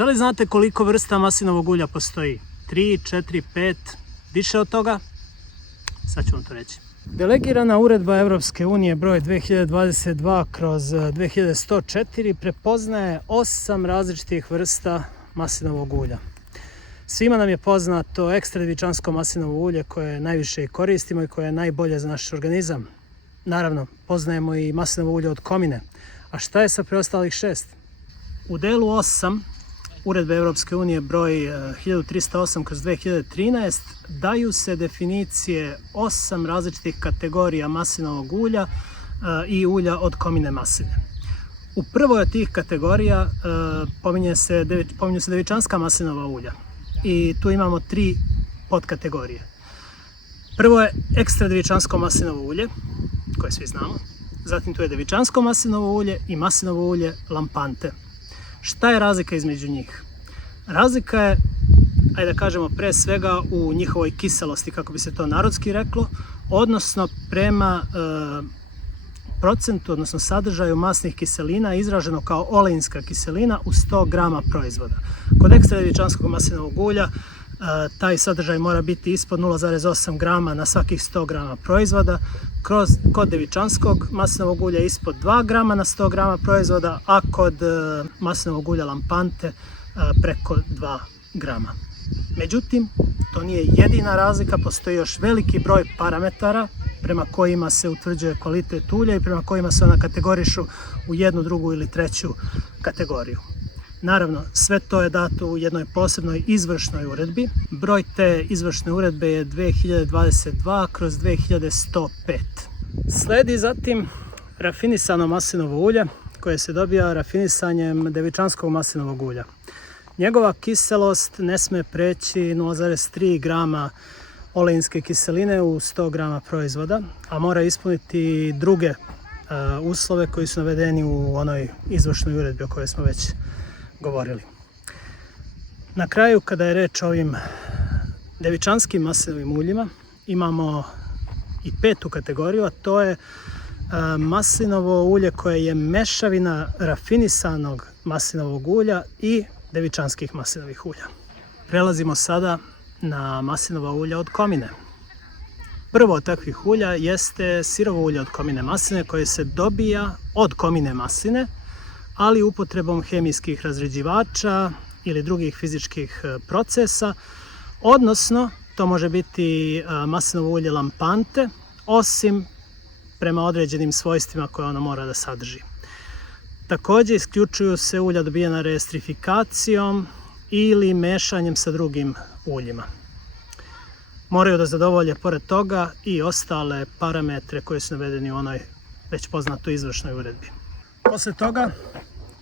Da li znate koliko vrsta maslinovog ulja postoji? 3, 4, 5, više od toga? Sad ću vam to reći. Delegirana uredba Europske unije broj 2022/2104 prepoznaje 8 različitih vrsta maslinovog ulja. Svima nam je poznato ekstra djevičansko maslinovo ulje koje najviše koristimo i koje je najbolje za naš organizam. Naravno, poznajemo i maslinovo ulje od komine. A šta je sa preostalih 6? U delu 8 Uredbe Europske unije broj 1308/2013 daju se definicije 8 različitih kategorija maslinovog ulja i ulja od komine masline. U prvoj od tih kategorija pominju se djevičanska maslinova ulja i tu imamo 3 podkategorije. Prvo je ekstra djevičansko maslinovo ulje, koje svi znamo. Zatim tu je djevičansko maslinovo ulje i maslinovo ulje lampante. Šta je razlika između njih? Razlika je, ajde da kažemo, pre svega u njihovoj kiselosti, kako bi se to narodski reklo, odnosno prema procentu, odnosno sadržaju masnih kiselina izraženo kao oleinska kiselina u 100 grama proizvoda. Kod ekstra djevičanskog maslinovog ulja taj sadržaj mora biti ispod 0,8 grama na svakih 100 grama proizvoda, kod djevičanskog maslinovog ulja ispod 2 grama na 100 grama proizvoda, a kod maslinovog ulja lampante preko 2 grama. Međutim, to nije jedina razlika, postoji još veliki broj parametara prema kojima se utvrđuje kvalitet ulja i prema kojima se ona kategorišu u jednu, drugu ili treću kategoriju. Naravno, sve to je dato u jednoj posebnoj izvršnoj uredbi. Broj te izvršne uredbe je 2022/2105. Sledi zatim rafinisano maslinovo ulje koje se dobija rafinisanjem djevičanskog maslinovog ulja. Njegova kiselost ne sme preći 0,3 grama oleinske kiseline u 100 grama proizvoda, a mora ispuniti druge uslove koji su navedeni u onoj izvršnoj uredbi o kojoj smo već govorili. Na kraju, kada je reč o ovim djevičanskim maslinovim uljima, imamo i 5. kategoriju, a to je maslinovo ulje koje je mešavina rafinisanog maslinovog ulja i djevičanskih maslinovih ulja. Prelazimo sada na maslinova ulja od komine. Prvo od takvih ulja jeste sirovo ulje od komine masline koje se dobija od komine masline, ali upotrebom hemijskih razređivača ili drugih fizičkih procesa, odnosno to može biti maslinovo ulje lampante, osim prema određenim svojstvima koje ono mora da sadrži. Također isključuju se ulja dobijena restrifikacijom ili mešanjem sa drugim uljima. Moraju da zadovolje pored toga i ostale parametre koji su navedeni u onoj već poznatoj izvršnoj uredbi. Posle toga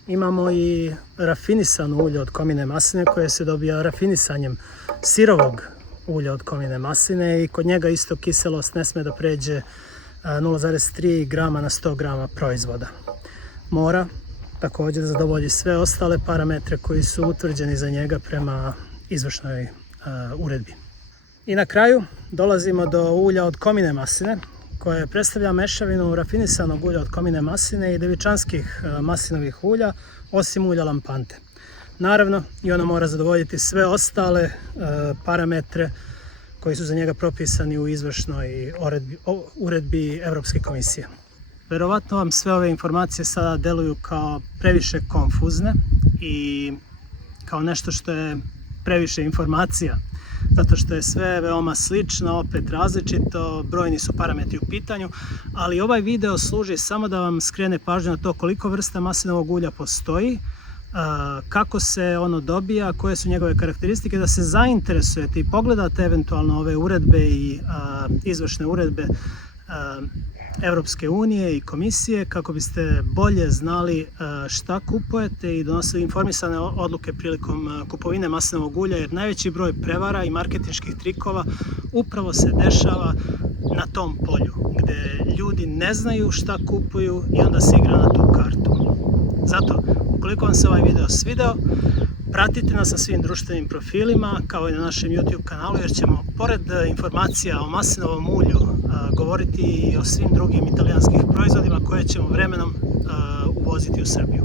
imamo i rafinisano ulje od komine masline koje se dobija rafinisanjem sirovog ulja od komine masline i kod njega isto kiselost ne sme da pređe 0,3 grama na 100 grama proizvoda. Mora također zadovolji sve ostale parametre koji su utvrđeni za njega prema izvršnoj uredbi. I na kraju dolazimo do ulja od komine masline koje predstavlja mešavinu rafinisanog ulja od komine masline i djevičanskih maslinovih ulja, osim ulja lampante. Naravno, i ono mora zadovoljiti sve ostale parametre koji su za njega propisani u izvršnoj uredbi Europske komisije. Verovatno vam sve ove informacije sada deluju kao previše konfuzne i kao nešto što je previše informacija, zato što je sve veoma slično, opet različito, brojni su parametri u pitanju, ali ovaj video služi samo da vam skrene pažnju na to koliko vrsta maslinovog ulja postoji, kako se ono dobija, koje su njegove karakteristike, da se zainteresujete i pogledate eventualno ove uredbe i izvršne uredbe Europske unije i komisije kako biste bolje znali šta kupujete i donosili informisane odluke prilikom kupovine maslinovog ulja, jer najveći broj prevara i marketinških trikova upravo se dešava na tom polju gdje ljudi ne znaju šta kupuju i onda se igra na tu kartu. Zato, ukoliko vam se ovaj video svideo, pratite nas na svim društvenim profilima kao i na našem YouTube kanalu, jer ćemo pored informacija o maslinovom ulju govoriti i o svim drugim italijanskim proizvodima koje ćemo vremenom uvoziti u Srbiju.